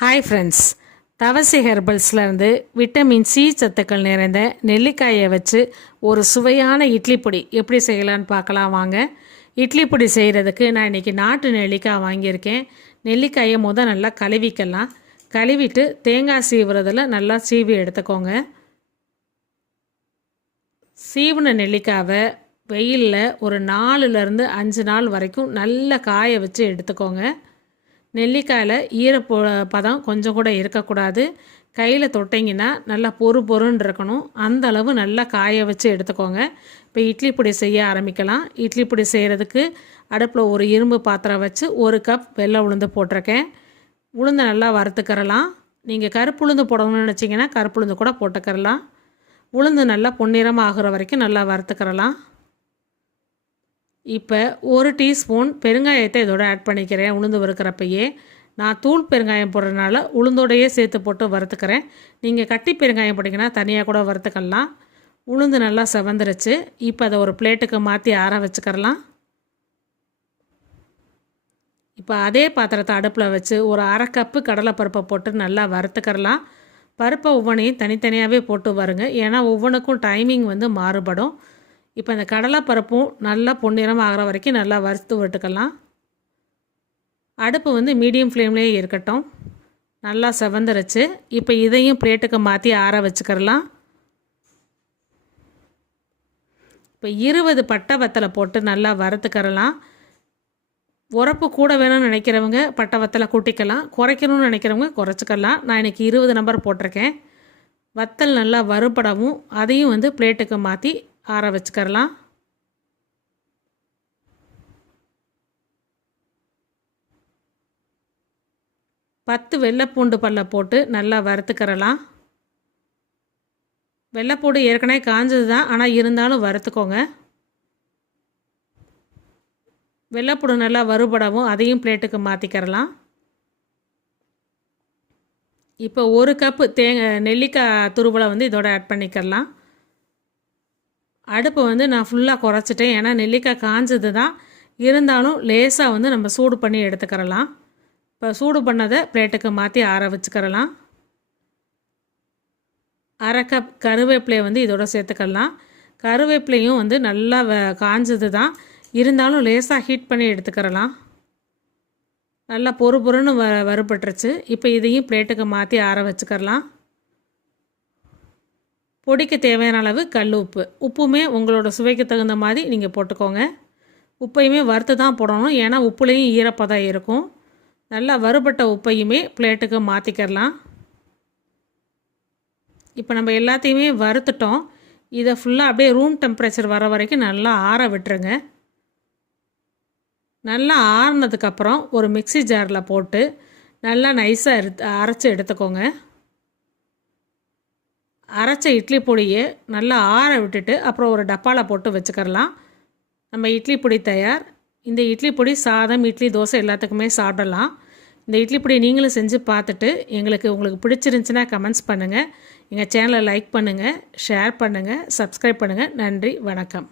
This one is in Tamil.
ஹாய் ஃப்ரெண்ட்ஸ் தவசி ஹெர்பல்ஸ்லேருந்து விட்டமின் சி சத்துக்கள் நிறைந்த நெல்லிக்காயை வச்சு ஒரு சுவையான இட்லி பொடி எப்படி செய்யலான்னு பார்க்கலாம் வாங்க. இட்லி பொடி செய்கிறதுக்கு நான் இன்றைக்கி நாட்டு நெல்லிக்காய் வாங்கியிருக்கேன். நெல்லிக்காயை முத நல்லா கழுவிக்கலாம். கழுவிட்டு தேங்காய் சீவுறதில் நல்லா சீவி எடுத்துக்கோங்க. சீவின நெல்லிக்காவை வெயிலில் ஒரு நாலுலேருந்து அஞ்சு நாள் வரைக்கும் நல்லா காய வச்சு எடுத்துக்கோங்க. நெல்லிக்காயில் ஈரப்பொ பதம் கொஞ்சம் கூட இருக்கக்கூடாது. கையில் தொட்டிங்கன்னா நல்லா பொறு பொறுன்னு இருக்கணும். அந்த அளவு நல்லா காய வச்சு எடுத்துக்கோங்க. இப்போ இட்லி பொடி செய்ய ஆரம்பிக்கலாம். இட்லி பொடி செய்கிறதுக்கு அடுப்பில் ஒரு இரும்பு பாத்திரம் வச்சு ஒரு கப் வெள்ளை உளுந்து போட்டிருக்கேன். உளுந்து நல்லா வறுத்துக்கிறலாம். நீங்கள் கருப்பு உளுந்து போடணும்னு நினச்சிங்கன்னா கருப்பு உளுந்து கூட போட்டுக்கிறலாம். உளுந்து நல்லா பொன்னிறமாக ஆகிற வரைக்கும் நல்லா வறுத்துக்கிறலாம். இப்போ ஒரு டீஸ்பூன் பெருங்காயத்தை இதோட ஆட் பண்ணிக்கிறேன் உளுந்து வறுக்கிறப்பையே. நான் தூள் பெருங்காயம் போடுறதுனால உளுந்தோடையே சேர்த்து போட்டு வறுத்துக்கிறேன். நீங்கள் கட்டி பெருங்காயம் போட்டிங்கன்னா தனியாக கூட வறுத்துக்கலாம். உளுந்து நல்லா செவந்துருச்சு. இப்போ அதை ஒரு பிளேட்டுக்கு மாற்றி ஆற வச்சுக்கிறலாம். இப்போ அதே பாத்திரத்தை அடுப்பில் வச்சு ஒரு அரை கப்பு கடலைப்பருப்பை போட்டு நல்லா வறுத்துக்கிறலாம். பருப்பை ஒவ்வொன்றையும் தனித்தனியாகவே போட்டு வருங்க. ஏன்னா ஒவ்வொன்றுக்கும் டைமிங் வந்து மாறுபடும். இப்போ இந்த கடலைப்பருப்பும் நல்லா பொன்னிறம் ஆகிற வரைக்கும் நல்லா வறுத்து விட்டுக்கலாம். அடுப்பு வந்து மீடியம் ஃப்ளேம்லேயே இருக்கட்டும். நல்லா செவந்துருச்சு. இப்போ இதையும் பிளேட்டுக்கு மாற்றி ஆற வச்சுக்கிறலாம் இப்போ இருபது பட்டை வத்தலை போட்டு நல்லா வறுத்துக்கிறலாம் உரப்பு கூட வேணும்னு நினைக்கிறவங்க பட்டை வத்தலை கூட்டிக்கலாம். குறைக்கணும்னு நினைக்கிறவங்க குறைச்சிக்கலாம் நான் இன்றைக்கி இருபது நம்பர் போட்டிருக்கேன். வத்தல் நல்லா வறுபடவும் அதையும் வந்து பிளேட்டுக்கு மாற்றி ஆற வச்சுக்கரலாம் பத்து வெள்ளைப்பூண்டு பல்ல போட்டு நல்லா வறுத்துக்கிறலாம். வெள்ளைப்பூண்டு ஏற்கனவே காஞ்சது தான் ஆனால் இருந்தாலும் வறுத்துக்கோங்க. வெள்ளைப்பூடு நல்லா வறுபடவும் அதையும் பிளேட்டுக்கு மாற்றிக்கிறலாம் இப்போ ஒரு கப்பு தேங்காய் நெல்லிக்காய் துருவலை வந்து இதோட ஆட் பண்ணிக்கிறலாம். அடுப்பை வந்து நான் ஃபுல்லாக குறைச்சிட்டேன். ஏன்னா நெல்லிக்காய் காஞ்சது தான் இருந்தாலும் லேசாக வந்து நம்ம சூடு பண்ணி எடுத்துக்கிறலாம். இப்போ சூடு பண்ணதை பிளேட்டுக்கு மாற்றி ஆற வச்சுக்கிறலாம். அரை கப் கருவேப்பிலையை வந்து இதோட சேர்த்துக்கலாம் கருவேப்பிலையும் வந்து நல்லா வ காஞ்சது தான் இருந்தாலும் லேசாக ஹீட் பண்ணி எடுத்துக்கிறலாம். நல்லா பொறு பொறுன்னு வ வறுபட்டுருச்சு. இப்போ இதையும் பிளேட்டுக்கு மாற்றி ஆற வச்சுக்கிறலாம். பொடிக்கு தேவையான அளவு கல் உப்பு. உப்புமே உங்களோட சுவைக்கு தகுந்த மாதிரி நீங்கள் போட்டுக்கோங்க. உப்பையுமே வறுத்து தான் போடணும். ஏன்னா உப்புலேயும் ஈரப்பதம் இருக்கும். நல்லா வறுபட்ட உப்பையுமே பிளேட்டுக்கு மாற்றிக்கிறலாம் இப்போ நம்ம எல்லாத்தையுமே வறுத்துட்டோம். இதை ஃபுல்லாக அப்படியே ரூம் டெம்பரேச்சர் வர வரைக்கும் நல்லா ஆற விட்டுருங்க. நல்லா ஆறினதுக்கப்புறம் ஒரு மிக்சி ஜாரில் போட்டு நல்லா நைஸாக எடுத்து அரைச்சி எடுத்துக்கோங்க. அரைச்ச இட்லி பொடியை நல்லா ஆற விட்டுட்டு அப்புறம் ஒரு டப்பாவில் போட்டு வச்சுக்கிறலாம். நம்ம இட்லி பொடி தயார். இந்த இட்லி பொடி சாதம் இட்லி தோசை எல்லாத்துக்குமே சாப்பிடலாம். இந்த இட்லி பொடி நீங்களும் செஞ்சு பார்த்துட்டு எங்களுக்கு உங்களுக்கு பிடிச்சிருந்துச்சின்னா கமெண்ட்ஸ் பண்ணுங்கள் எங்கள் சேனலை லைக் பண்ணுங்கள் ஷேர் பண்ணுங்கள் சப்ஸ்கிரைப் பண்ணுங்கள் நன்றி வணக்கம்.